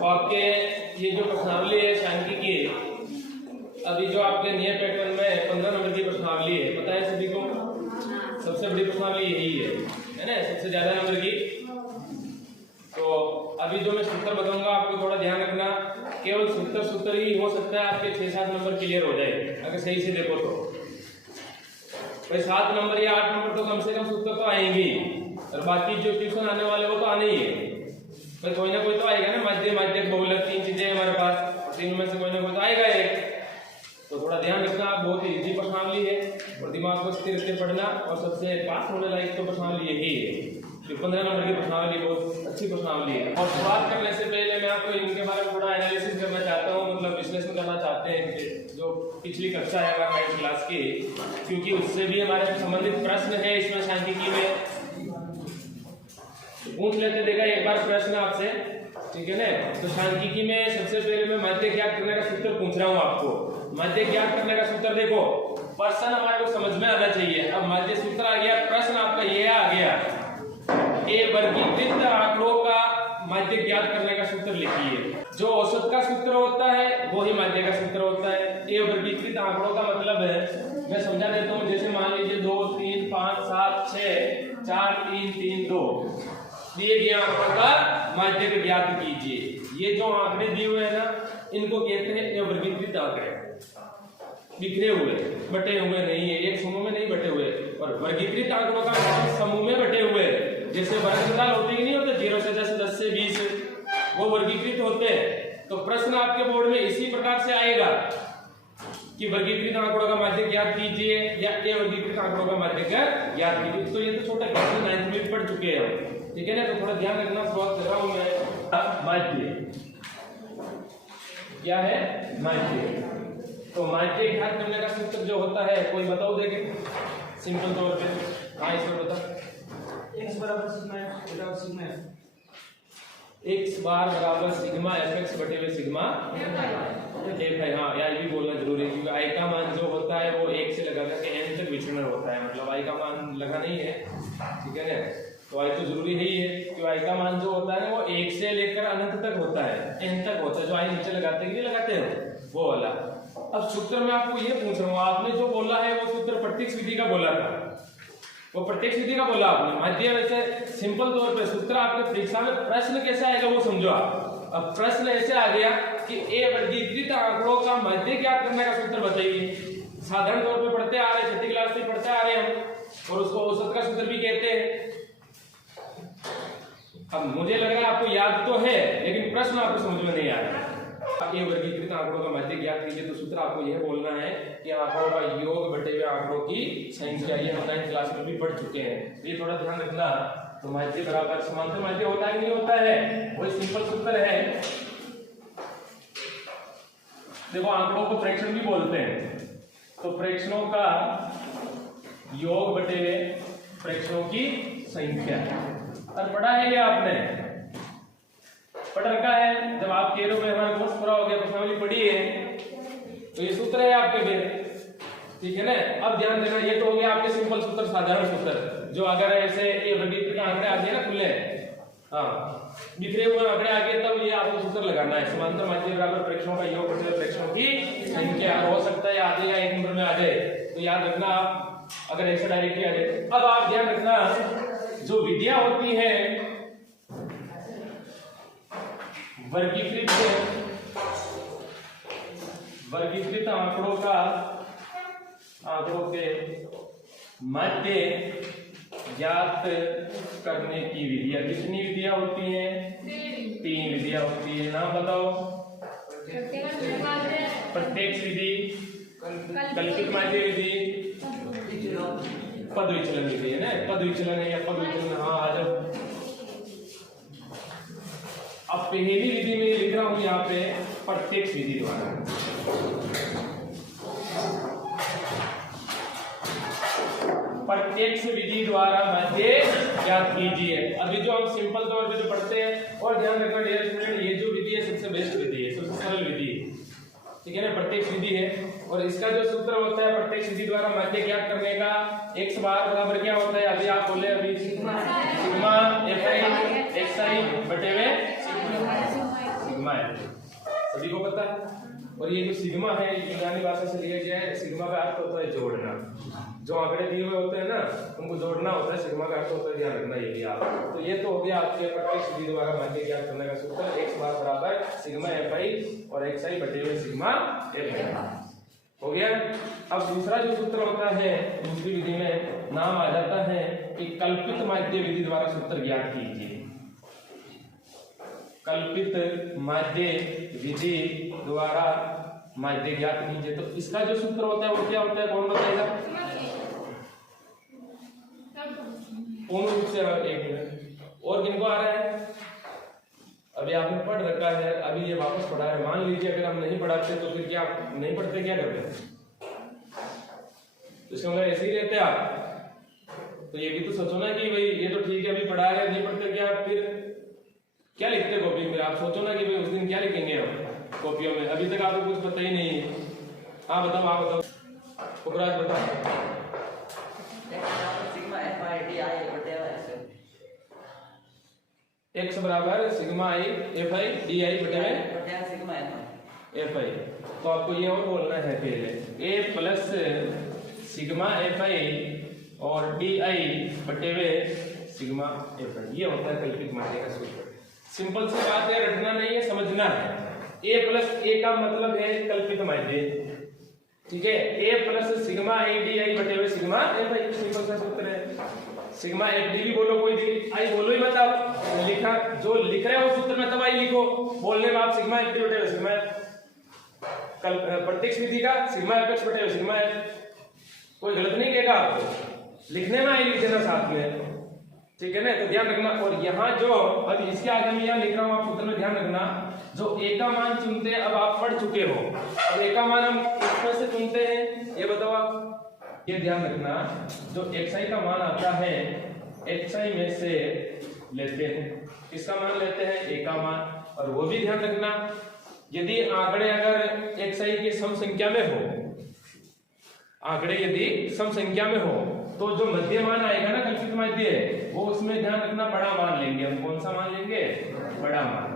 तो आपके ये जो प्रश्नावली है सांख्यिकी की, अभी जो आपके नियत पैटर्न में 15 नंबर की प्रश्नावली है, पता है सभी को? सबसे बड़ी प्रश्नावली यही है ना, सबसे ज्यादा नंबर की। तो अभी जो मैं सूत्र बताऊंगा आपको थोड़ा ध्यान रखना, केवल सूत्र ही हो सकता है आपके 6-7 नंबर क्लियर हो जाए अगर सही से देखो तो। भाई 7 नंबर या 8 नंबर तो कम से कम सूत्र तो आएंगे, और बाकी जो ट्यूशन आने वाले वो तो आने ही है। भाई कोई ना कोई तो आएगा ना, माध्य माध्यक बहुलक 3 चीजें हमारे पास, 3 में से कोई ना कोई तो आएगा एक। तो थोड़ा ध्यान रखना, बहुत ही इजी प्रश्नावली है और दिमाग को स्थिर से पढ़ना, और सबसे पास होने लायक तो प्रश्नावली यही है। 15 नंबर की प्रश्नावली बहुत अच्छी प्रश्नावली है। और शुरुआत करने से पहले मैं आपको इनके बारे में थोड़ा एनालिसिस करना चाहता हूँ, मतलब विश्लेषण करना चाहते हैं जो पिछली कक्षा है हमारी क्लास की, क्योंकि उससे भी हमारे संबंधित प्रश्न है इसमें सांख्यिकी में। पूछ लेते, देखा एक बार प्रश्न आपसे, ठीक है ना। तो सांख्यिकी में सबसे पहले मैं माध्य ज्ञात करने का सूत्र पूछ रहा हूँ आपको। माध्य ज्ञात करने का सूत्र देखो, प्रश्न हमारे को समझ में आना चाहिए। अब माध्य सूत्र आ गया, प्रश्न आपका ये आ गया, ए वर्गीकृत आंकड़ों का माध्य ज्ञात करने का सूत्र लिखिए। जो औसत का सूत्र होता है वो ही माध्य का सूत्र होता है। ए वर्गीकृत आंकड़ों का मतलब है, मैं समझा देता हूँ, जैसे मान लीजिए 2, 3, 5, 7, 6, 4, 3, 3, 2 दिए गए आंकड़ों का माध्य ज्ञात कीजिए। ये जो आंकड़े दिए हुए हैं ना, इनको कहते हैं ए वर्गीकृत आंकड़े। बिखरे हुए, बटे हुए नहीं है, एक समूह में नहीं बटे हुए। और वर्गीकृत आंकड़ों का मतलब समूह में बटे हुए, जैसे वर्गमूल होते ही नहीं होते, 0 से 10, 10 से 20, वो वर्गीकृत होते हैं। तो प्रश्न आपके बोर्ड में इसी प्रकार से आएगा कि वर्गीकृत आंकड़ों का माध्य ज्ञात कीजिए या ए वर्गीकृत आंकड़ों का माध्य ज्ञात कीजिए। तो ये तो छोटा क्वेश्चन 9th में पढ़ चुके हैं, ठीक है ना। तो थोड़ा ध्यान रखना, शुरुआत कर रहा हूं मैं। माध्य क्या है? माध्य। तो माध्य ज्ञात करने का सूत्र जो होता है, कोई बताओ देखे सिंपल तौर पे। हाँ, इसमें बता, x बराबर सिग्मा fx बटे हुए सिग्मा f है। हाँ, यार ये भी बोलना जरूरी है, क्योंकि i का मान जो होता है वो 1 से लगा करके n तक विचरण होता है, मतलब i का मान लगा नहीं है, ठीक है ना। तो i तो जरूरी ही है, क्योंकि i का मान जो होता है ना वो 1 से लेकर अनंत तक होता है, n तक होता है। जो i नीचे लगाते हैं कि नहीं लगाते हैं वो वाला। अब सूत्र में आपको ये पूछ रहा हूँ, आपने जो बोला है वो सूत्र प्रत्यक्ष विधि का बोला था, वो प्रत्यक्ष विधि का बोला आपने। माध्य वैसे सिंपल तौर पे सूत्र आपके परीक्षा में प्रश्न कैसे आएगा वो समझो आप। अब प्रश्न ऐसे आ गया कि ए वर्गीकृत आंकड़ों का माध्य ज्ञात करने का सूत्र बताइए। साधारण तौर पे पढ़ते आ रहे, 6ठी क्लास से पढ़ते आ रहे हम, और उसको औसत का सूत्र भी कहते हैं। अब मुझे लग रहा है आपको याद तो है, लेकिन प्रश्न आपको समझ में नहीं आ रहा। ये वर्गीकृत आंकड़ों का माध्य ज्ञात कीजिए, तो सूत्र आपको यह बोलना है कि आंकड़ों का योग बटे हुए आंकड़ों की संख्या। ये हम 9th क्लास में भी पढ़ चुके हैं, ये थोड़ा ध्यान रखना। तो माध्य बराबर समांतर माध्य होता है नहीं होता है, वही सिंपल सूत्र है। देखो, आंकड़ों को प्रेक्षण भी बोलते हैं, तो प्रेक्षणों का योग बटे हुए प्रेक्षणों की संख्या। और पढ़ा है ये आपने, पढ़ रखा है। जब आप कह रहे हो हमारा कोर्स पूरा हो गया, प्रश्नावली पढ़ी है, तो ये सूत्र है आपके फिर, ठीक है ना। अब ध्यान देना, ये तो हो गया आपके सिंपल सूत्र, साधारण सूत्र, जो अगर ऐसे ये वर्गीकृत आंकड़े आ गए ना खुले, हाँ बिखरे हुए आंकड़े आ गए, तब ये आपको सूत्र लगाना है। समांतर माध्य बराबर प्रेक्षणों का योग बटे प्रेक्षणों की संख्या। हो सकता है आ जाएगा 1 नंबर में आ जाए, तो याद रखना आप, अगर ऐसे डायरेक्टली आ जाए। अब आप ध्यान रखना, जो विधियां होती है वर्गीकृत आंकड़ों के माध्य ज्ञात करने की विधियां, कितनी विधियां होती हैं? 3 विधियां होती है। नाम बताओ। प्रत्यक्ष विधि, कल्पित माध्य विधि, पद विचलन विधि है ना। पद विचलन है या पद विचलन, हाँ आ जाओ। अब पहली विधि में लिख रहा हूं यहाँ पे प्रत्यक्ष विधि द्वारा। प्रत्यक्ष विधि द्वारा माध्य ज्ञात कीजिए। अभी जो हम सिंपल तौर पे जो पढ़ते हैं, और ध्यान रखना डियर स्टूडेंट, ये जो विधि है सबसे बेस्ट विधि है, सबसे सरल विधि है, ठीक है ना, प्रत्यक्ष विधि है। और इसका जो सूत्र होता है प्रत्यक्ष विधि द्वारा माध्य ज्ञात करने का, x बार बराबर क्या होता है? अभी आप बोले, अभी सिग्मा fi xi बटे हुए सिग्मा माध्य, सभी को पता है। और ये जो सिग्मा है यूनानी भाषा से लिया गया है। सिग्मा का अर्थ होता है जोड़ना, जो आंकड़े दिए हुए होते हैं ना उनको जोड़ना होता है, सिग्मा का अर्थ होता है ध्यान रखना ये भी आप। तो ये तो हो गया आपके प्रत्यक्ष विधि द्वारा माध्य ज्ञात करने का सूत्र, x बार बराबर सिग्मा fi और xi बटे हुए सिग्मा fi हो गया। अब दूसरा जो सूत्र होता है दूसरी विधि में नाम आ जाता है कि कल्पित माध्य विधि द्वारा सूत्र ज्ञात कीजिए। कल्पित माध्य विधि द्वारा माध्य ज्ञात कीजिए। तो इसका जो सूत्र होता है वो क्या होता है, कौन बताएगा? पूर्ण रूप से एक मिनट। और किनको आ रहा है? अभी आपने पढ़ रखा है, अभी ये वापस पढ़ा है। मान लीजिए अगर हम नहीं पढ़ाते तो फिर क्या नहीं पढ़ते, क्या करते? तो इसका मतलब ऐसे ही रहते आप। तो ये भी तो सोचो ना कि भाई ये तो ठीक है अभी पढ़ा है, नहीं पढ़ते क्या, फिर क्या लिखते कॉपी में? आप सोचो ना कि भाई उस दिन क्या लिखेंगे हम कॉपियों में, अभी तक आपको कुछ पता ही नहीं है। हाँ बताओ, आप बताओ, पुखराज बताओ। x बराबर सिग्मा i fi di बटे सिग्मा fi। तो आपको ये और बोलना है पहले a प्लस सिग्मा fi और di बटे हुए सिग्मा fi। ये होता है कल्पित माध्य का सूत्र। सिंपल सी बात है, रटना नहीं है, समझना है। a प्लस a का मतलब है कल्पित माध्य, ठीक है। a plus sigma i di बटे हुए सिग्मा fi, सिंपल सा सूत्र है। सिग्मा एफ डी भी बोलो, कोई भी आई बोलो ही मत आप, लिखा जो लिख रहे हो सूत्र में तब आई लिखो, बोलने में आप सिग्मा एफ डी बटे सिग्मा कल प्रत्यक्ष विधि का सिग्मा एफ बटे सिग्मा एफ, कोई गलत नहीं कहेगा आपको, लिखने में आई लिख देना साथ में, ठीक है ना। तो ध्यान रखना। और यहाँ जो अब इसके आगे मैं यहाँ लिख रहा हूँ, आप सूत्र में ध्यान रखना। जो ए का मान चुनते हैं, अब आप पढ़ चुके हो, अब ए का मान हम किसमें से चुनते हैं ये बताओ आप। ये ध्यान रखना, जो xi का मान आता है xi में से लेते हैं, किसका मान लेते हैं? a का मान। और वो भी ध्यान रखना, यदि आंकड़े अगर xi के सम संख्या में हो, आंकड़े यदि सम संख्या में हो तो जो मध्य मान आएगा ना कल्पित माध्य, वो उसमें ध्यान रखना बड़ा मान लेंगे हम। कौन सा मान लेंगे? बड़ा मान।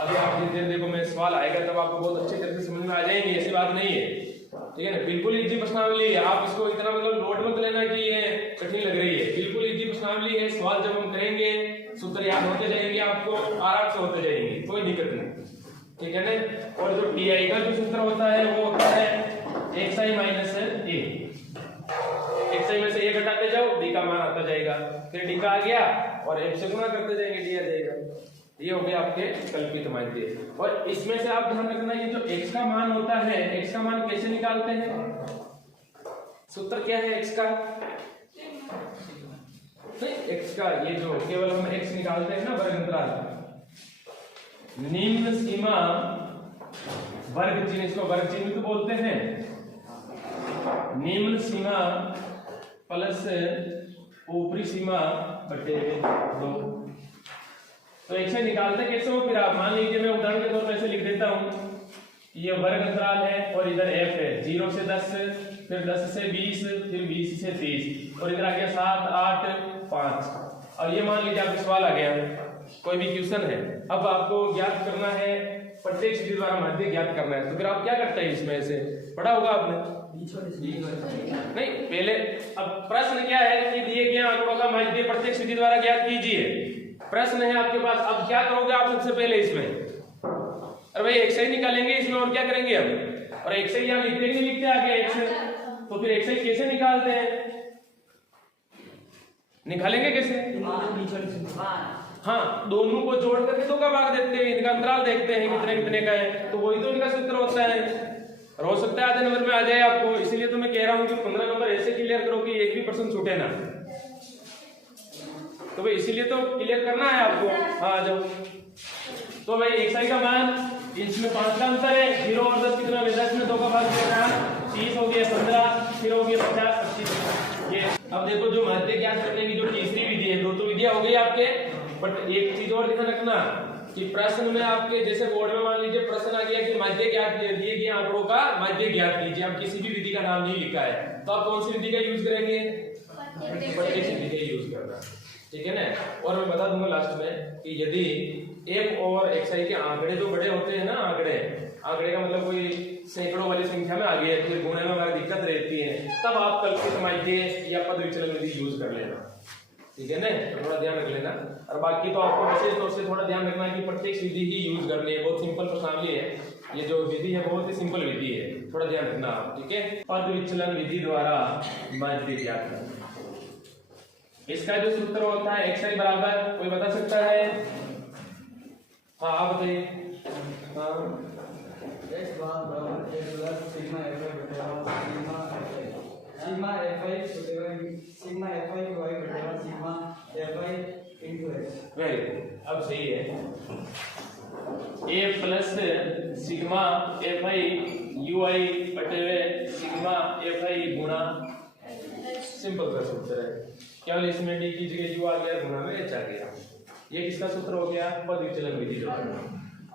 अभी आप जितने देखो मैं सवाल आएगा तब आपको बहुत अच्छे तरह से समझ में आ जाएंगे, ऐसी बात नहीं है, ठीक है ना। बिल्कुल इजी प्रश्नावली है, आप इसको इतना मतलब लोड मत लेना कि ये कठिन लग रही है। बिल्कुल इजी प्रश्नावली है। सवाल जब हम करेंगे सूत्र याद होते जाएंगे, आपको आराम से होते जाएंगे, कोई दिक्कत नहीं, ठीक है ना। और जो टी का जो सूत्र होता है वो होता है xi माइनस a। xi में से a घटाते जाओ, d का मान आता जाएगा, फिर d का आ गया और f से गुणा करते जाएंगे, d आ जाएगा। ये हो गया आपके कल्पित माध्य। और इसमें से आप ध्यान रखना, ये जो x का मान होता है, x का मान कैसे निकालते हैं? सूत्र क्या है x का? नहीं, x का ये जो केवल हम x निकालते हैं ना, वर्ग अंतराल, निम्न सीमा वर्ग चिन्ह, इसको वर्ग चिन्ह तो बोलते हैं। निम्न सीमा प्लस ऊपरी सीमा बटे 2। तो x निकालते कैसे हो? फिर आप मान लीजिए, मैं उदाहरण के तौर पर ऐसे लिख देता हूं, ये वर्ग अंतराल है और इधर f है, 0 से 10, फिर 10 से 20, फिर 20 से 30, और इधर आ गया 7, 8, 5। और ये मान लीजिए आपका सवाल आ गया, कोई भी क्वेश्चन है, अब आपको ज्ञात करना है प्रत्यक्ष विधि द्वारा माध्य ज्ञात करना है, तो फिर आप क्या करते हैं? इसमें से पढ़ा होगा आपने नहीं पहले। अब प्रश्न क्या है कि दिए गए आंकड़ों का माध्य प्रत्यक्ष विधि द्वारा ज्ञात कीजिए, प्रश्न है आपके पास। अब क्या करोगे आप सबसे पहले इसमें? अरे भाई xi निकालेंगे इसमें, और क्या करेंगे हम? और xi यहाँ लिखते नहीं लिखते आगे x, तो फिर xi कैसे निकालते हैं? निकालेंगे कैसे? हाँ, दोनों को जोड़ करके 2 का भाग देते हैं, इनका अंतराल देखते हैं कितने कितने का है, तो वही तो इनका सूत्र होता है। और हो सकता है आधे नंबर में आ जाए आपको, इसीलिए तो मैं कह रहा हूँ कि 15 नंबर ऐसे क्लियर करो कि एक भी प्रश्न छूटे ना। तो भाई इसीलिए तो क्लियर करना है आपको। हाँ जाओ। तो भाई xi का मान, इसमें 5 का अंतर है, 0 और 10 कितना? 10 में 2 का भाग देना, 30 हो गया, 15, फिर हो गया 50, 25। ये अब देखो जो माध्य ज्ञात करने की जो तीसरी विधि है, 2 तो विधियां हो गई आपके, बट एक चीज और ध्यान रखना कि प्रश्न में आपके जैसे बोर्ड में मान लीजिए प्रश्न आ गया कि माध्य ज्ञात दिए गए आंकड़ों का माध्य ज्ञात कीजिए, आप किसी भी विधि का नाम नहीं लिखा है, तो आप कौन सी विधि का यूज करेंगे? प्रत्यक्ष विधि का यूज करना, ठीक है ना। और मैं बता दूंगा लास्ट में कि यदि f और xi के आंकड़े जो बड़े होते हैं ना, आंकड़े का मतलब कोई सैकड़ों वाली संख्या में आ गई है, फिर गुणे में हमारी दिक्कत रहती है, तब आप कल्पित माध्य या पद विचलन विधि यूज कर लेना, ठीक है ना, तो थोड़ा ध्यान रख लेना। और बाकी तो आपको विशेष तौर से थोड़ा ध्यान रखना है कि प्रत्येक विधि ही यूज करनी है, बहुत सिंपल प्रश्नावली है, ये जो विधि है बहुत ही सिंपल विधि है, थोड़ा ध्यान रखना आप, ठीक है। पद विचलन विधि द्वारा माध्य ज्ञात करना। इसका जो सूत्र होता है xi बराबर, कोई बता सकता है? हाँ आप बताइए। हाँ x बराबर a प्लस सिग्मा fi बटेगा sigma fi sigma fi y बटेगा sigma fi into x। Very good, अब सही है। a plus sigma fi ui बटे सिग्मा fi गुणा, सिंपल सा सूत्र है, केवल इसमें d की जगह u आ गया, गुणा में h आ गया। ये किसका सूत्र हो गया? पद विचलन विधि द्वारा।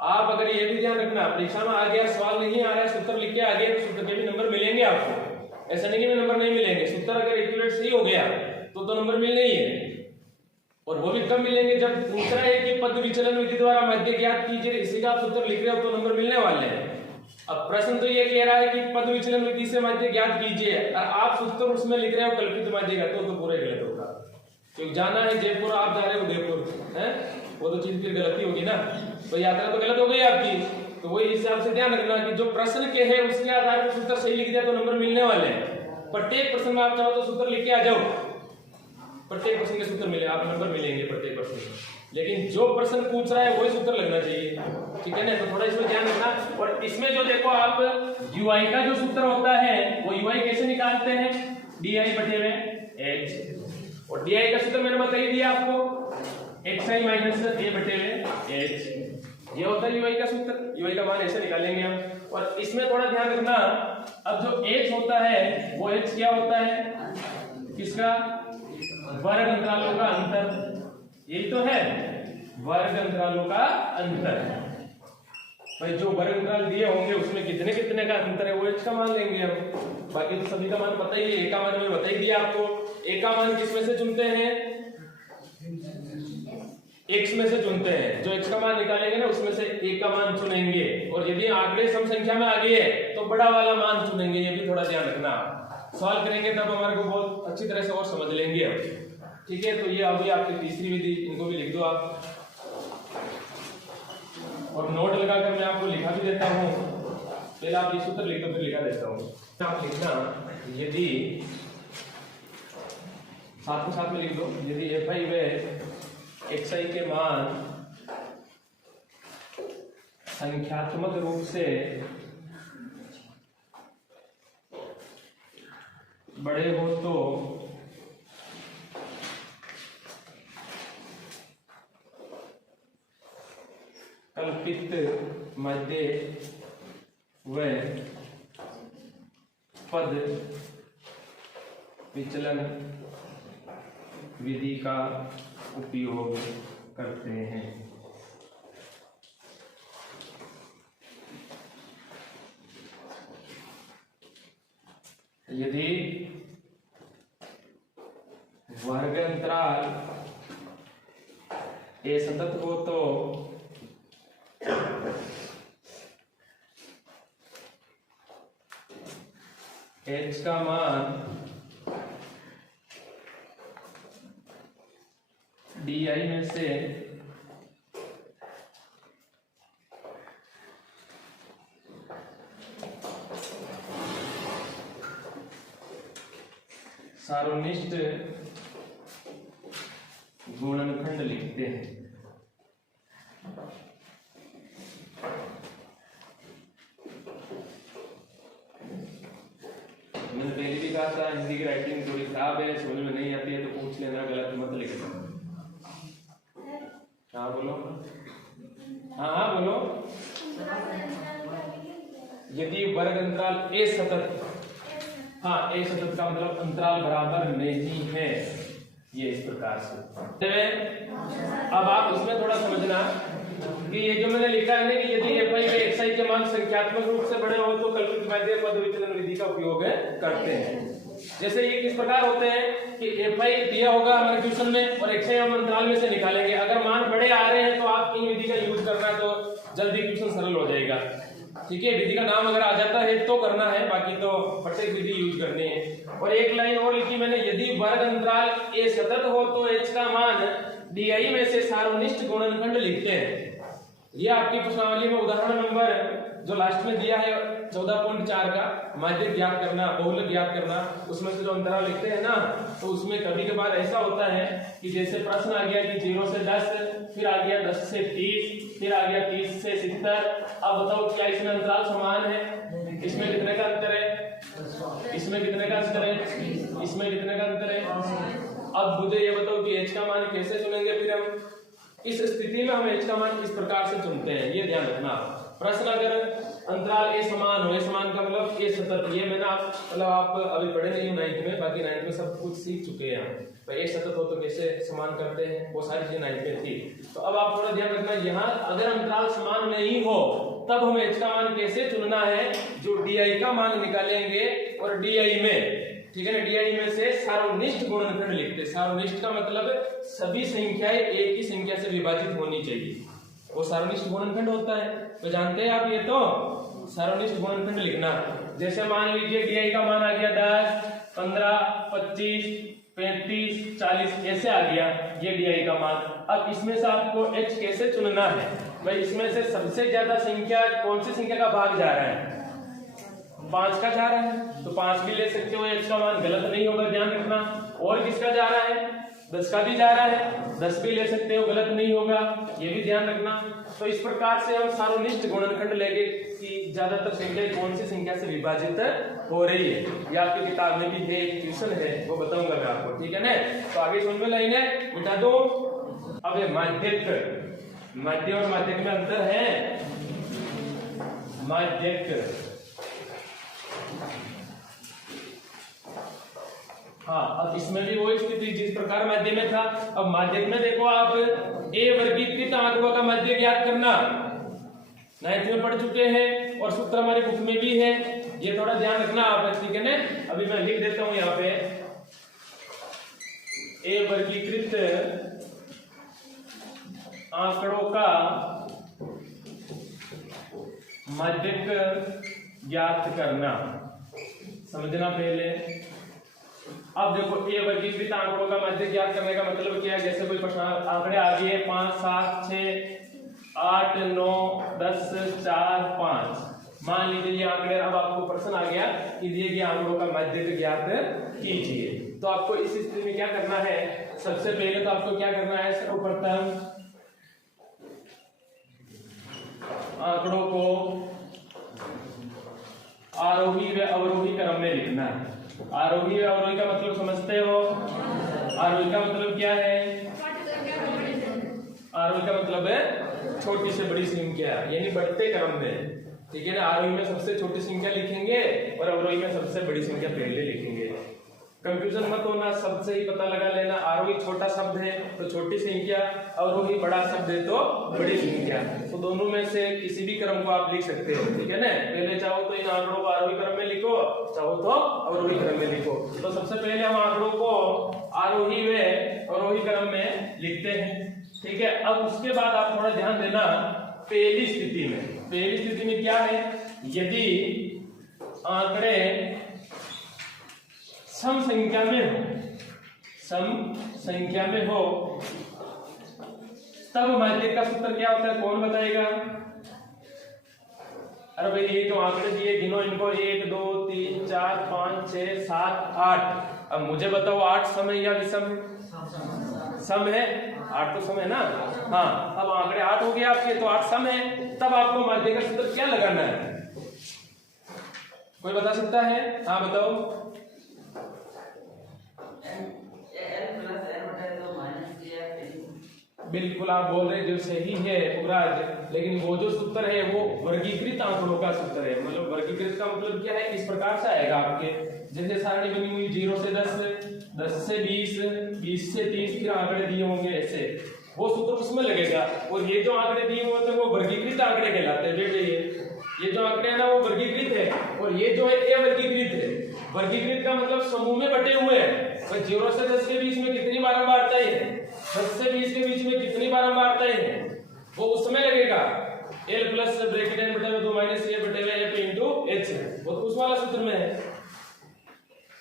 आप अगर ये भी ध्यान रखना, परीक्षा में आ गया सवाल नहीं आ रहा है, सूत्र लिख के आ गए तो सूत्र के भी नंबर मिलेंगे आपको, ऐसा नहीं कि नंबर नहीं मिलेंगे। सूत्र अगर एक्यूरेट सही हो गया तो नंबर मिलने ही है, और वो भी कब मिलेंगे जब दूसरा है कि पद विचलन विधि द्वारा माध्य ज्ञात कीजिए, इसी का आप सूत्र लिख रहे हो तो नंबर मिलने वाले हैं। अब प्रश्न तो ये कह रहा है कि पद विचलन विधि से माध्य ज्ञात कीजिए, और आप सूत्र उसमें लिख रहे हो कल्पित माध्य ज्ञात, तो पूरा गलत होगा। क्योंकि जाना है जयपुर, आप जा रहे हो उदयपुर, है वो तो चीज फिर गलती होगी ना, तो यात्रा तो गलत हो गई आपकी। तो वही हिसाब से ध्यान रखना कि जो प्रश्न के है उसके आधार पर सूत्र सही लिख दिया तो नंबर मिलने वाले हैं। प्रत्येक प्रश्न में आप चाहो तो सूत्र लिख के आ जाओ, प्रत्येक प्रश्न के सूत्र मिले, आप नंबर मिलेंगे प्रत्येक प्रश्न में, लेकिन जो प्रश्न पूछ रहा है वही सूत्र लगना चाहिए, ठीक है ना। तो थोड़ा इसमें ध्यान रखना। और इसमें जो देखो आप ui का जो सूत्र होता है वो ui कैसे निकालते हैं? di बटे में h, और di का सूत्र मैंने बता ही दिया आपको, xi माइनस a बटे में h, ये होता है ui का सूत्र। ui का मान ऐसे निकालेंगे हम। और इसमें थोड़ा ध्यान रखना, अब जो h होता है वो h क्या होता है? किसका? वर्ग अंतरालों का अंतर, यही तो है, वर्ग अंतरालों का अंतर। भाई जो वर्ग अंतराल दिए होंगे उसमें कितने कितने का अंतर है वो h का मान लेंगे हम। बाकी तो सभी का मान पता ही है, a का मान मैंने बता ही दिया आपको। a का मान किसमें से चुनते हैं? x में से चुनते हैं, जो x का मान निकालेंगे ना उसमें से a का मान चुनेंगे, और यदि आंकड़े सम संख्या में आ गए तो बड़ा वाला मान चुनेंगे, ये भी थोड़ा ध्यान रखना। सॉल्व करेंगे तब हमारे को बहुत अच्छी तरह से और समझ लेंगे हम, ठीक है। तो ये अभी आपकी तीसरी विधि, इनको भी लिख दो आप, और नोट लगाकर मैं आपको लिखा भी देता हूँ। पहले आप ये सूत्र लिख दो फिर लिखा देता हूँ। आप लिखना, यदि साथ में लिख दो, यदि fi व xi के मान संख्यात्मक रूप से बड़े हो तो कल्पित माध्य व पद विचलन विधि का उपयोग करते हैं। यदि वर्ग अंतराल ए सतत हो तो h का मान di में से सारोनिष्ट गुणनखंड लिखते हैं। मैंने पहले भी कहा था हिंदी की राइटिंग थोड़ी खराब है, समझ में नहीं आती है तो पूछ लेना, गलत मत लिखना। हाँ बोलो, हाँ बोलो। यदि वर्ग अंतराल ए सतत, हाँ ए सतत का मतलब अंतराल बराबर नहीं है, ये इस प्रकार से। अब आप इसमें थोड़ा समझना कि ये जो मैंने लिखा है ना कि यदि fi व xi के मान संख्यात्मक रूप से बड़े हो तो कल्पित माध्य पद विचलन विधि का उपयोग करते हैं। जैसे ये किस प्रकार होते हैं कि FI दिया होगा हमारे क्वेश्चन में और XI हम अंतराल में से निकालेंगे। अगर मान बड़े आ रहे हैं तो आप इन विधि का यूज करना, तो जल्दी क्वेश्चन सरल हो जाएगा। ठीक है, विधि का नाम अगर आ जाता है तो करना है, बाकी तो प्रत्येक विधि यूज करनी है। और एक लाइन और लिखी मैंने, यदि वर्ग अंतराल A सतत हो तो H का मान DI में से सार्वनिष्ठ गुणनखंड लिखते हैं। ये आपकी प्रश्नावली में उदाहरण नंबर जो लास्ट में दिया है 14.4 का माध्य ज्ञात करना, बहुलक ज्ञात करना, उसमें से जो अंतराल लिखते हैं ना, तो उसमें कभी कभार ऐसा होता है कि जैसे प्रश्न आ गया कि 0 से 10, फिर आ गया 10 से 30, फिर आ गया 30 से 70। अब बताओ क्या इसमें अंतराल समान है? इसमें कितने का अंतर है? इसमें कितने का अंतर है? इसमें कितने का अंतर है? अब मुझे ये बताओ कि H का मान कैसे चुनेंगे? फिर हम इस स्थिति में हम H का मान इस प्रकार से चुनते हैं, ये ध्यान रखना। प्रश्न अगर अंतराल A समान हो, A समान का मतलब A सतत, ये मैंने आप अभी पढ़े नहीं 9th में, बाकी 9th में सब कुछ सीख चुके हैं हम। तो A सतत हो तो कैसे समान करते हैं, वो सारी चीजें 9th में थी। तो अब आप थोड़ा ध्यान रखना, यहाँ अगर अंतराल समान नहीं हो तब हमें H का मान कैसे चुनना है, जो DI का मान निकालेंगे और DI में, ठीक है ना, DI में से सार्वनिष्ठ गुणनखंड लिखते। सार्वनिष्ठ का मतलब सभी संख्याएं एक ही संख्या से विभाजित होनी चाहिए, वो सार्वनिष्ठ गुणनखंड होता है। तो जानते हैं आप ये तो सार्वनिष्ठ गुणनखंड लिखना। जैसे मान लीजिए DI का मान आ गया 10, 15, 25, 35, 40, ऐसे आ गया ये DI का मान। अब इसमें से आपको H कैसे चुनना है? भाई इसमें से सबसे ज्यादा संख्या कौन सी संख्या का भाग जा रहा है? 5 का जा रहा है, तो 5 भी ले सकते हो, H का मान गलत नहीं होगा, ध्यान रखना। और किसका जा रहा है? 10 का भी जा रहा है, 10 भी ले सकते हो, गलत नहीं होगा, ये भी ध्यान रखना। तो इस प्रकार से हम सार्वनिष्ठ गुणनखंड लेंगे कि ज्यादातर संख्या कौन सी संख्या से विभाजित हो रही है। ये आपकी किताब में भी है, एक ट्यूशन है, वो बताऊंगा मैं आपको, ठीक है ना। तो आगे सुन में लाइन है, मिटा दो। अब माध्यक, माध्य और माध्यक में अंतर है। माध्यक, हाँ, अब इसमें भी वही स्थिति जिस प्रकार माध्य में था। अब माध्यक में देखो आप, A वर्गीकृत आंकड़ों का माध्य ज्ञात करना 9th में पढ़ चुके हैं और सूत्र हमारे बुक में भी है, ये थोड़ा ध्यान रखना आप, ठीक है ना। अभी मैं लिख देता हूं यहाँ पे, A वर्गीकृत आंकड़ों का माध्यक ज्ञात करना, समझना पहले। अब देखो A वर्गीकृत आंकड़ों का माध्य ज्ञात करने का मतलब क्या है? जैसे कोई प्रश्न आंकड़े आ गए 5, 7, 6, 8, 9, 10, 4, 5, मान लीजिए ये आंकड़े। अब आपको प्रश्न आ गया कि दिए गए आंकड़ों का माध्य ज्ञात कीजिए, तो आपको इस स्थिति में क्या करना है? सबसे पहले तो आपको क्या करना है, सर्वप्रथम आंकड़ों को आरोही व अवरोही क्रम में लिखना है। आरोही व अवरोही का मतलब समझते हो? आरोही का मतलब क्या है? आरोही का मतलब है छोटी से बड़ी संख्या, यानी बढ़ते क्रम में, ठीक है ना। आरोही में सबसे छोटी संख्या लिखेंगे और अवरोही में सबसे बड़ी संख्या पहले लिखेंगे। कंफ्यूजन मत होना, शब्द से ही पता लगा लेना। आरोही छोटा शब्द है तो छोटी संख्या, अवरोही बड़ा शब्द है तो बड़ी संख्या। तो दोनों में से किसी भी क्रम को आप लिख सकते हो, ठीक है ना। पहले चाहो तो इन आंकड़ों को आरोही क्रम में लिखो, चाहो तो अवरोही क्रम में लिखो। तो सबसे पहले हम आंकड़ों को आरोही व अवरोही क्रम में लिखते हैं, ठीक है। अब उसके बाद आप थोड़ा ध्यान देना, पहली स्थिति में क्या है? यदि आंकड़े सम संख्या में हो तब माध्य का सूत्र क्या होता है? कौन बताएगा? अरे भाई ये जो आंकड़े दिए गिनो इनको, 1, 2, 3, 4, 5, 6, 7, 8। अब मुझे बताओ 8 सम है या विषम है? सम है, 8 तो सम है ना। हाँ, अब आंकड़े 8 हो गए आपके, तो 8 सम है। तब आपको माध्य का सूत्र क्या लगाना है? कोई बता सकता है? हाँ बताओ। बिल्कुल आप बोल रहे जो सही है पुराज, लेकिन वो जो सूत्र है वो वर्गीकृत आंकड़ों का सूत्र है। मतलब वर्गीकृत का मतलब क्या है? इस प्रकार से आएगा आपके, जैसे सारणी बनी हुई 0 से 10, 10 से 20, 20 से 30, फिर आंकड़े दिए होंगे ऐसे, वो सूत्र उसमें लगेगा। और ये जो आंकड़े दिए हुए थे वो वर्गीकृत आंकड़े कहलाते हैं बेटे। ये जो आंकड़े है ना वो वर्गीकृत है, और ये जो है अवर्गीकृत है। वर्गीकृत का मतलब समूह में बटे हुए हैं। भाई 0 से 10 के बीच में कितनी बारंबारताएं हैं, 10 से 20 के बीच में कितनी बारंबारताएं हैं, वो उसमें लगेगा L प्लस ब्रैकेट n बटे 2 माइनस a बटे f इनटू h, वो तो उस वाला सूत्र में है।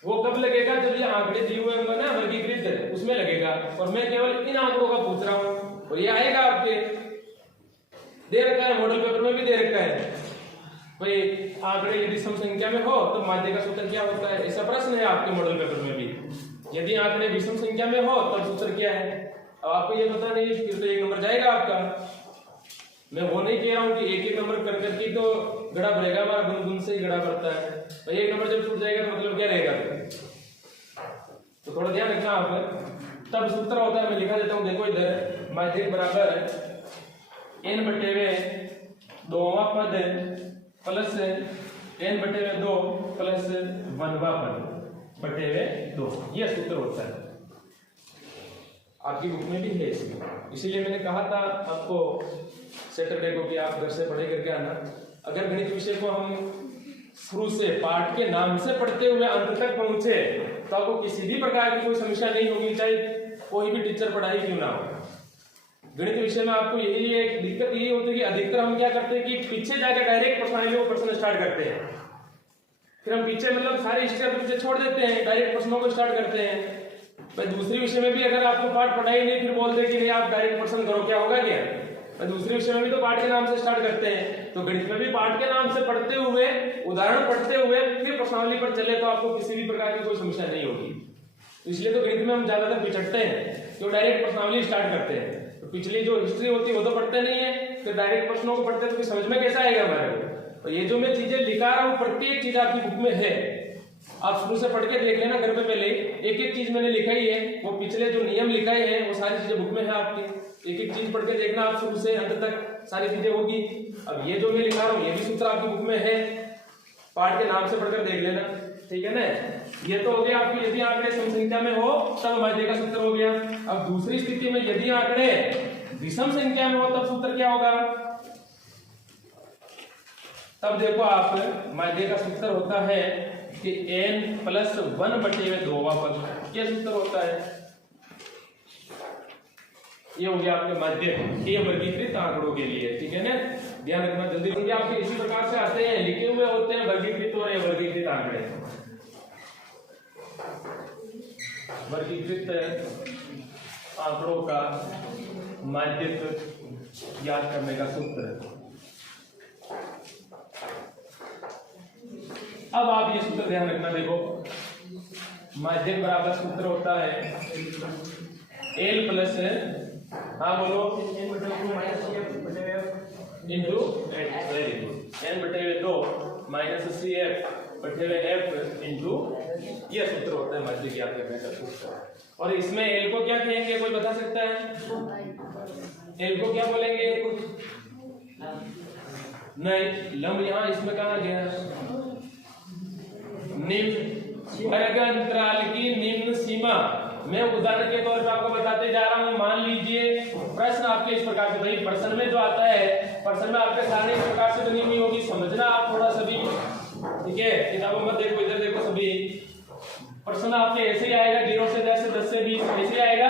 वो कब लगेगा, जब ये आंकड़े दिए हुए होंगे ना वर्गीकृत, उसमें लगेगा। और मैं केवल इन आंकड़ों का पूछ रहा हूं और ये आएगा आपके दे रखा है, मॉडल पेपर में भी दे रखा है। भाई आंकड़े यदि सम संख्या में हो तो माध्य का सूत्र क्या होता है, ऐसा प्रश्न है आपके मॉडल पेपर में भी। यदि आंकड़े विषम संख्या में हो तब सूत्र क्या है। अब आपको ये पता नहीं, फिर तो 1 नंबर जाएगा आपका। मैं वो नहीं कह रहा हूँ कि एक नंबर कर करके तो गड़ा भरेगा, हमारा गुनगुन से ही गड़ा भरता है। भाई 1 नंबर जब छूट जाएगा तो मतलब क्या रहेगा, तो थोड़ा ध्यान रखना आप। तब सूत्र होता है, मैं लिखा देता हूँ, देखो इधर माध्यक बराबर n बटे में 2वां पद प्लस n बटे में 2 प्लस 1वां पद बटे में 2, ये सूत्र होता है। आपकी बुक में भी है इसमें, इसीलिए मैंने कहा था आपको सैटरडे को कि आप घर से पढ़े करके आना। अगर गणित विषय को हम शुरू से पाठ के नाम से पढ़ते हुए अंत तक पहुंचे तो आपको किसी भी प्रकार की कोई समस्या नहीं होगी, चाहे कोई भी टीचर पढ़ाई क्यों ना हो। गणित विषय में आपको यही एक दिक्कत यही होती है कि अधिकतर हम क्या करते हैं कि पीछे जाकर डायरेक्ट प्रश्न स्टार्ट करते हैं, फिर हम पीछे मतलब सारे स्टेप पीछे छोड़ देते हैं, डायरेक्ट प्रश्नों को स्टार्ट करते हैं। भाई दूसरे विषय में भी अगर आपको पाठ पढ़ाई नहीं, फिर बोलते कि नहीं आप डायरेक्ट प्रश्न करो, क्या होगा क्या। दूसरे विषय में भी तो पाठ के नाम से स्टार्ट करते हैं, तो गणित में भी पाठ के नाम से पढ़ते हुए, उदाहरण पढ़ते हुए फिर प्रश्नावली पर चले तो आपको किसी भी प्रकार की कोई समस्या नहीं होगी। तो इसलिए तो गणित में हम ज्यादातर पिछड़ते हैं, तो डायरेक्ट प्रश्नावली स्टार्ट करते हैं। तो पिछली जो हिस्ट्री होती है वो तो पढ़ते नहीं है, फिर डायरेक्ट प्रश्नों को पढ़ते हैं तो समझ में कैसा आएगा हमारे को। तो ये जो मैं चीजें लिखा रहा हूँ प्रत्येक चीज आपकी बुक में है, आप शुरू से पढ़ के देख लेना घर पे। पहले एक एक चीज मैंने लिखाई है, वो पिछले जो नियम लिखाए हैं वो सारी चीजें बुक में है आपकी। एक एक चीज पढ़ के देखना आप शुरू से अंत तक, सारी चीजें होगी। अब ये जो मैं लिखा रहा हूँ ये भी सूत्र आपकी बुक में है, पाठ के नाम से पढ़कर देख लेना, ठीक है ना। ये तो हो गया आपकी यदि आंकड़े सम संख्या में हो तब माध्य का सूत्र हो गया। अब दूसरी स्थिति में यदि आंकड़े विषम संख्या में हो तब सूत्र क्या होगा। तब देखो आप माध्य का सूत्र होता है कि n प्लस 1 बटे में 2वां पद, क्या सूत्र होता है। ये हो गया आपके माध्य के वर्गीकृत आंकड़ों के लिए, ठीक है ना। ध्यान रखना जल्दी, क्योंकि आपके इसी प्रकार से आते हैं, लिखे हुए होते हैं वर्गीकृत और अवर्गीकृत आंकड़े। वर्गीकृत आंकड़ों का माध्य याद करने का सूत्र। अब आप ये सूत्र ध्यान रखना, देखो माध्य बराबर सूत्र होता है L प्लस, हाँ बोलो, n बटे 2 माइनस cf बटे f इंटू n बटे 2 माइनस cf बटे f इंटू, ये सूत्र होता है माध्य ज्ञात करने का सूत्र। और इसमें L को क्या कहेंगे, कोई बता सकता है। L को क्या बोलेंगे, नहीं लंब यहाँ इसमें कहा गया, निम्न वर्ग अंतराल की निम्न सीमा। मैं उदाहरण के तौर पर आपको बताते जा रहा हूं। मान लीजिए प्रश्न आपके इस प्रकार से, भाई प्रश्न में जो आता है, प्रश्न में आपके सारणी इस प्रकार से बनी हुई होगी, समझना आप थोड़ा सा भी, ठीक है। किताबों में देखो, इधर देखो सभी, प्रश्न आपके ऐसे ही आएगा 0 से 10, 10 से 20 ऐसे आएगा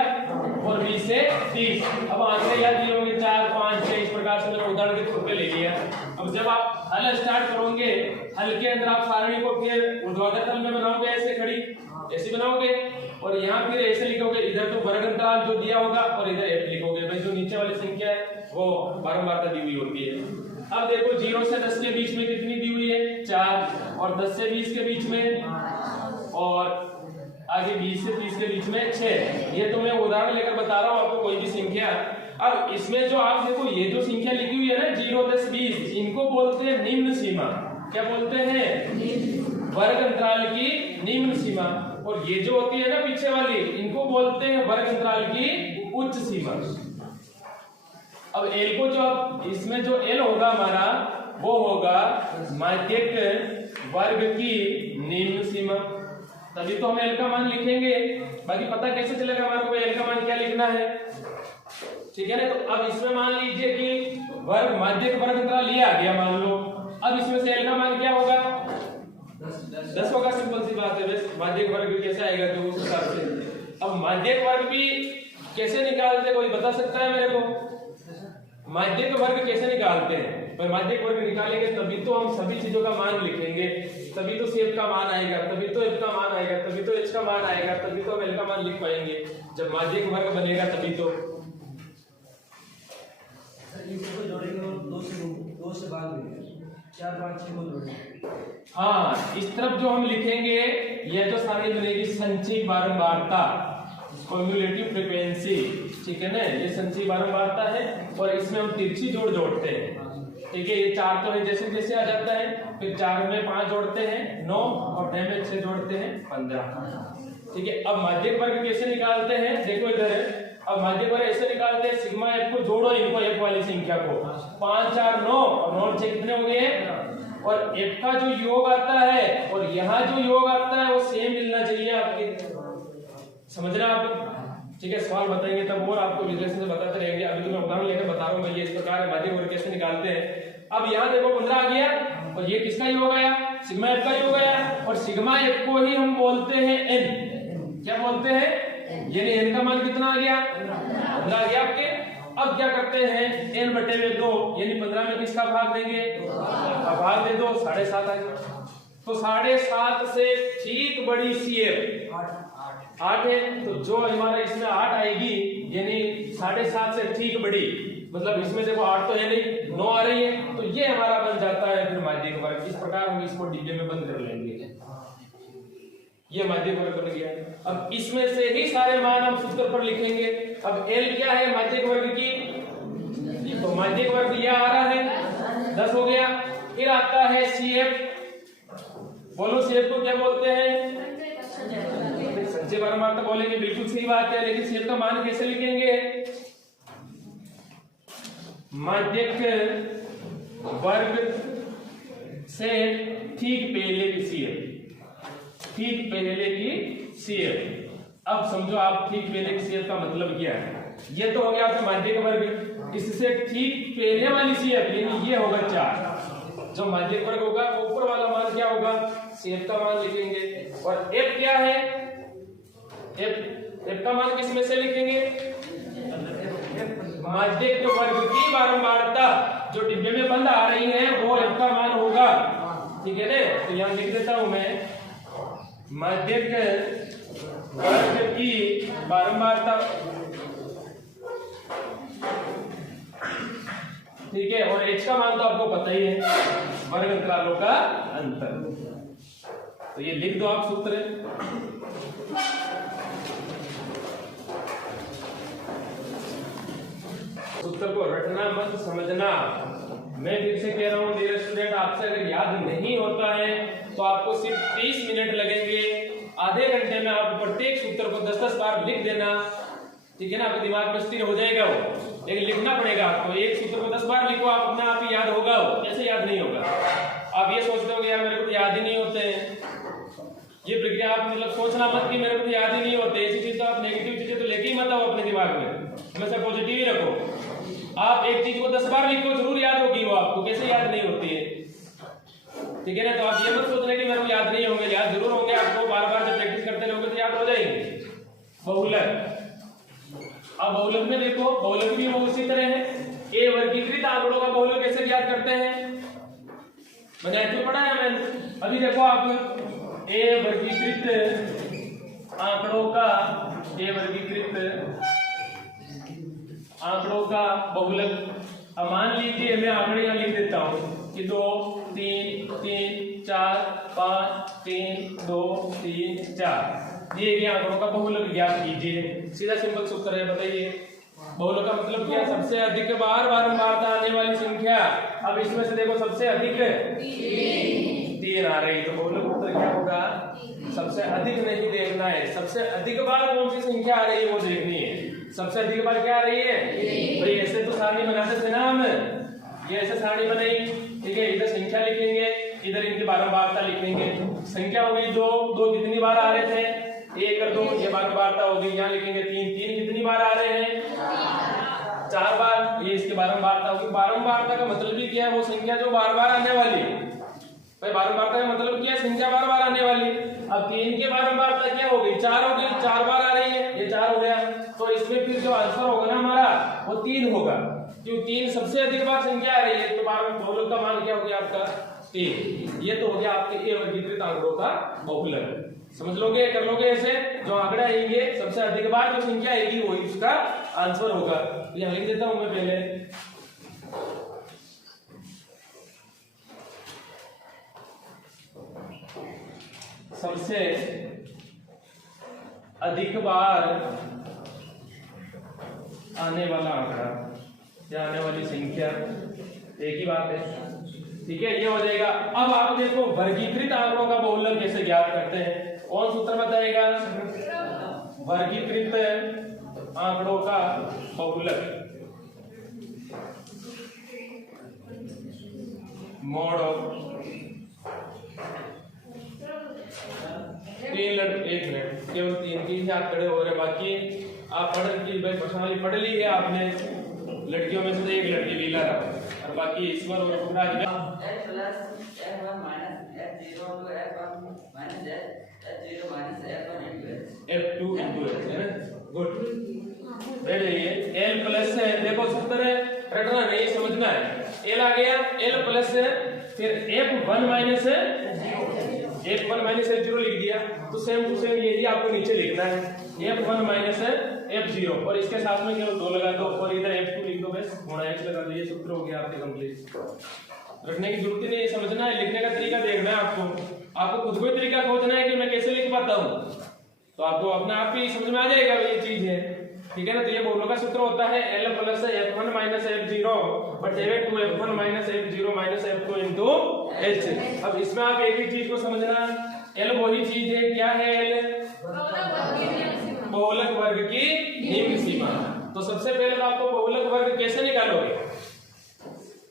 और 20 से 30। अब आंकड़े याद दिए होंगे 4, 5, 6 इस प्रकार से, मैंने उदाहरण के तौर पे ले लिया। अब जब आप हल स्टार्ट करोगे, हल के अंदर आप सारणी को फिर ऊर्ध्वाधर तल में बनाओगे, ऐसे खड़ी ऐसे बनाओगे, और यहाँ फिर ऐसे लिखोगे। इधर तो वर्ग अंतराल जो दिया होगा और इधर f लिखोगे। भाई जो नीचे वाली संख्या है वो बारंबारता दी हुई होती है। अब देखो 0 से 10 के बीच में कितनी दी हुई है, 4, और 10 से 20 के बीच में, और आगे 20 से 30 के बीच में 6। ये तो मैं उदाहरण लेकर बता रहा हूँ आपको, कोई भी संख्या। अब इसमें जो आप देखो, ये जो संख्या लिखी हुई है ना 0, 10, 20, इनको बोलते हैं निम्न सीमा। क्या बोलते हैं, वर्ग अंतराल की निम्न सीमा। और ये जो होती है ना पीछे वाली, इनको बोलते हैं वर्ग अंतराल की उच्च सीमा। अब L को जो अब इसमें जो L होगा हमारा, वो होगा माध्यक वर्ग की निम्न सीमा। तभी तो हम L का मान लिखेंगे, बाकी पता कैसे चलेगा हमारे को L का मान क्या लिखना है, ठीक है ना। तो अब इसमें मान लीजिए कि वर्ग माध्यक वर्ग अंतराल लिया गया, मान लो। अब इसमें से L का मान क्या होगा, 10 होगा, सिंपल सी बात है। बस माध्यक वर्ग कैसे आएगा तो उस हिसाब से। अब माध्यक वर्ग भी कैसे निकालते, कोई बता सकता है मेरे को? माध्यक वर्ग कैसे निकालते हैं? भाई माध्यक वर्ग निकालेंगे तभी तो हम सभी चीजों का मान लिखेंगे, तभी तो सेफ का मान आएगा, तभी तो एफ का मान आएगा, तभी तो एच का मान आएगा, तभी तो एल का मान लिख पाएंगे। जब माध्यक वर्ग बनेगा तभी तो। इसको जोड़ेंगे और 2 से भाग देंगे, 4 5 6 को जोड़ेंगे। हाँ, इस तरफ जो हम लिखेंगे यह जो सारणी बनेगी संचयी बारंबारता, कम्युलेटिव फ्रीक्वेंसी, ठीक है ना, ये संचयी बारंबारता है। और इसमें हम तिरछी जोड़ जोड़ते हैं, ठीक है। ये 4 तो है जैसे जैसे आ जाता है, फिर 4 में 5 जोड़ते हैं 9 और 6 में 6 जोड़ते हैं 15, ठीक है। अब माध्यक वर्ग कैसे निकालते हैं, देखो इधर है। अब माध्यक वर्ग ऐसे निकालते हैं, सिग्मा एफ को जोड़ो इनको, एफ वाली संख्या को, 5 4 9 और 9 6 कितने हो गए, और एफ का जो योग आता है और यहाँ जो योग आता है वो सेम मिलना चाहिए आपके, समझना आप, ठीक है। सवाल बताएंगे तब और आपको विश्लेषण से बताते रहेंगे। अभी तो मैं उदाहरण लेकर बता रहा हूँ मैं, ये इस प्रकार है माध्यक वर्ग कैसे निकालते हैं। अब यहाँ देखो 15 आ गया, और ये किसका योग आया, सिग्मा एफ का योग आया, और सिग्मा एफ को ही हम बोलते हैं एन, क्या बोलते हैं, यानी एन का मान कितना आ गया, 15 आ गया आपके। अब क्या करते हैं, एन बटे में 2, यानी 15 में किसका भाग देंगे, भाग दे दो, 7.5 आ गया। तो 7.5 से ठीक बड़ी सी एफ 8 है, तो जो हमारा इसमें 8 आएगी, यानी 7.5 से ठीक बड़ी, मतलब इसमें देखो 8 तो है नहीं, 9 आ रही है, तो ये हमारा बन जाता है फिर माध्यक वर्ग। इस प्रकार हम इसको डिब्बे में बंद कर लेंगे, ये माध्यक वर्ग बन गया। अब इसमें से ही सारे मान हम सूत्र पर लिखेंगे। अब एल क्या है माध्यक वर्ग की, तो माध्यक वर्ग यह आ रहा है 10 हो गया। फिर आता है सी एफ, बोलो सी एफ को क्या बोलते हैं, संचयी बारंबारता बोलेंगे, बिल्कुल सही बात है। लेकिन सेफ का मान कैसे लिखेंगे, माध्यक वर्ग से ठीक पहले की सीएफ, ठीक पहले की सीएफ। अब समझो आप ठीक पहले की सीएफ का मतलब क्या है, ये तो हो गया आपका माध्यक वर्ग, इससे ठीक पहले वाली सीएफ यानी ये होगा 4, जो माध्यक वर्ग होगा ऊपर वाला मान क्या होगा, सीएफ का मान लिखेंगे। और एफ क्या है, एफ का मान किस में से लिखेंगे, माध्यक वर्ग की बारंबारता जो डिब्बे में बंद आ रही है वो एफ का मान होगा, ठीक है ना। तो यहां लिख देता हूं मैं, माध्यक वर्ग की बारंबारता, ठीक है। और एच का मान तो आपको पता ही है, वर्ग अंतरालों का अंतर। तो ये लिख दो आप सूत्र, सूत्र को रटना मत समझना। मैं फिर से कह रहा हूँ डियर स्टूडेंट, आपसे अगर याद नहीं होता है तो आपको सिर्फ 30 मिनट लगेंगे। आधे घंटे में आप प्रत्येक सूत्र को 10-10 बार लिख देना, ठीक है ना, आपके दिमाग में स्थिर हो जाएगा वो। लेकिन लिखना पड़ेगा आपको, एक सूत्र को 10 बार लिखो, आप अपने आप ही याद होगा वो, कैसे याद नहीं होगा। आप ये सोचते हो यार मेरे को याद ही नहीं होते हैं, ये प्रक्रिया आप मतलब सोचना मत कि मेरे को याद ही नहीं होते। ऐसी चीज तो आप नेगेटिव चीजें तो लेके ही मत आओ अपने दिमाग में, हमेशा पॉजिटिव ही रखो। आप एक चीज को 10 बार लिखो, जरूर याद होगी वो आपको, कैसे याद नहीं होती है, ठीक है ना। तो आप ये मत सोचना कि मेरे को याद नहीं होंगे, याद जरूर होंगे आपको, बार बार जब प्रैक्टिस करते रहोगे तो याद हो जाएंगे। बहुलक, अब बहुलक में देखो, बहुलक भी वो उसी तरह है। ए वर्गीकृत आंकड़ों का बहुलक कैसे याद करते हैं, मैंने ऐसे पढ़ा है मैंने। अभी देखो आप, ए वर्गीकृत आंकड़ों का, ए वर्गीकृत आंकड़ों का बहुलक, अब मान लीजिए मैं आंकड़े यहाँ लिख देता हूँ कि 2 3 3 4 5 3 2 3 4, ये आंकड़ों का बहुलक ज्ञात कीजिए। सीधा सिंपल सूत्र है, बताइए बहुलक का मतलब क्या, सबसे अधिक बार बारंबारता आने वाली संख्या। अब इसमें से देखो सबसे अधिक 3 आ रही, तो बहुलक उत्तर क्या होगा, सबसे अधिक नहीं देखना है, सबसे अधिक बार कौन सी संख्या आ रही है वो देखनी है। सबसे अधिक बार क्या आ रही है भाई, ऐसे तो सारणी बनाते थे ना हम, ये ऐसे सारणी बनाई, ठीक है। इधर संख्या लिखेंगे, इधर इनकी बारंबारता लिखेंगे। संख्या होगी 2 कितनी बार आ रहे थे, 1 और 2, ये बारंबारता होगी। यहाँ लिखेंगे 3 कितनी बार आ रहे हैं, 4 बार, ये इसकी बारंबारता होगी। बारंबारता का मतलब भी क्या है, वो संख्या जो बार बार आने वाली, भाई बारंबारता का मतलब क्या, संख्या बार बार आने वाली। अब 3 की बारंबारता क्या होगी, 4 हो गई, 4 बार आ रही है, ये 4 हो गया। तो इसमें फिर जो आंसर होगा ना हमारा वो 3 होगा, क्यों 3 सबसे अधिक बार संख्या आ रही है, तो बहुलक का मान क्या हो गया आपका 3। ये तो हो गया आपके ए वर्गीकृत आंकड़ों का बहुलक। समझ लोगे, कर लोगे ऐसे, जो आंकड़े आएंगे सबसे अधिक बार जो संख्या आएगी वही उसका आंसर होगा। तो यहां लिख देता हूं मैं पहले, सबसे अधिक बार आने वाला आंकड़ा या आने वाली संख्या, एक ही बात है, ठीक है, ये हो जाएगा। अब आप देखो वर्गीकृत आंकड़ों का बहुलक कैसे ज्ञात करते हैं, कौन सूत्र बताएगा, वर्गीकृत आंकड़ों का बहुलक, मॉड ऑफ 3 एक मिनट, केवल 3 की ही आप खड़े हो रहे, बाकी आप पर्सनली पढ़ ली है आपने, लड़कियों में से एक लड़की लीला रहा और बाकी ईश्वर और f plus f1 minus f0 to f1 minus f0 minus f1 into f2 into h है ना, गुड। बैठ जाइए, l प्लस है, देखो सूत्र है, रटना नहीं समझना है, l आ गया, l प्लस है, फिर f1 माइनस है, f1 माइनस f0 लिख दिया, तो सेम टू सेम यही आपको नीचे लिखना है, f1 माइनस है f0 और इसके साथ में केवल 2 लगा दो और इधर f2 लिख दो, बस होना x लगा दो, ये सूत्र हो गया आपके कंप्लीट। रखने की जरूरत ही नहीं है, समझना है, लिखने का तरीका देखना है आपको खुद को ही तरीका खोजना है कि मैं कैसे लिख पाता हूँ, तो आपको अपने आप ही समझ में आ जाएगा ये चीज है, ठीक है ना। तो ये बहुलक का सूत्र होता है l plus f1 minus f0 बटे 2 f1 minus f0 minus f2 into h। अब इसमें आप एक ही चीज को समझना, l वही चीज है, क्या है l, बहुलक वर्ग की निम्न सीमा। तो सबसे पहले तो आपको बहुलक वर्ग कैसे निकालोगे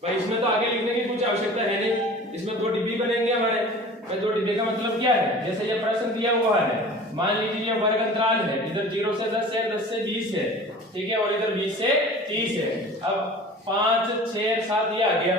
भाई, इसमें तो आगे लिखने की कुछ आवश्यकता है नहीं, इसमें 2 डिब्बी बनेंगे हमारे। भाई 2 डिब्बे का मतलब क्या है, जैसे ये प्रश्न दिया हुआ है, मान लीजिए ये वर्ग अंतराल है, इधर 0 से 10 है, 10 से 20 है, ठीक है, और इधर 20 से 30 है। अब 5 6 7 ये आ गया,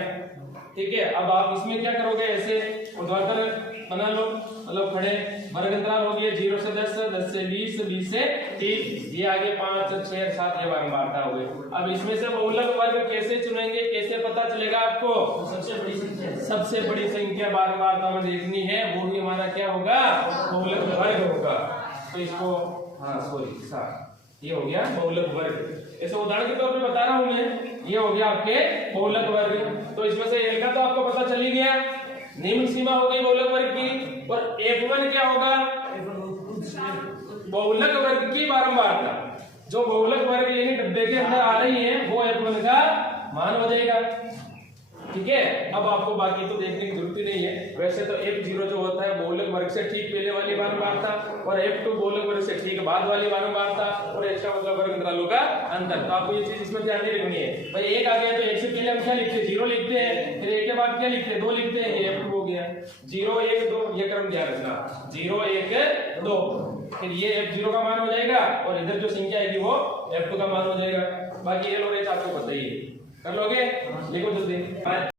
ठीक है। अब आप इसमें क्या करोगे, ऐसे ऊर्ध्वाधर बना लो, मतलब खड़े, वर्ग अंतराल हो गया 0 से 10, 10 से 20, 20 से 30, ये आगे 5 6 7 ये बारंबारता हो गई। अब इसमें से बहुलक वर्ग कैसे चुनेंगे, कैसे पता चलेगा आपको, सबसे बड़ी संख्या बारंबारता में देखनी है, वो ही हमारा क्या होगा, बहुलक वर्ग होगा। तो इसको ये हो गया बहुलक वर्ग, ऐसे उदाहरण के तौर पे बता रहा हूं मैं, ये हो गया आपके बहुलक वर्ग। तो इसमें से l का तो आपको पता चल ही गया, निम्न सीमा हो गई बहुलक वर्ग की, और f1 क्या होगा, बहुलक वर्ग की बारंबारता, जो बहुलक वर्ग यानी डब्बे के अंदर आ रही है वो f1 का मान हो जाएगा, ठीक है। अब आपको बाकी तो देखने की जरूरत ही नहीं है, वैसे तो f0 जो होता है बहुलक वर्ग से ठीक पहले वाली बारंबारता, और f2 बहुलक वर्ग से ठीक बाद वाली बारंबारता, और h का मतलब वर्ग अंतरालों का अंतर। तो आपको ये चीज इसमें ध्यान नहीं रखनी है भाई, 1 आ गया तो 1 से पहले हम क्या लिखते हैं, 0 लिखते हैं, फिर 1 के बाद क्या लिखते हैं, 2 लिखते हैं, ये f2 हो गया, 0 1 2, ये क्रम ध्यान रखना, 0 1 2, फिर ये f0 का मान हो जाएगा, और इधर जो संख्या आएगी वो f2 का मान हो जाएगा। बाकी l और h आपको पता ही है, कर लोगे, लिखो जल्दी।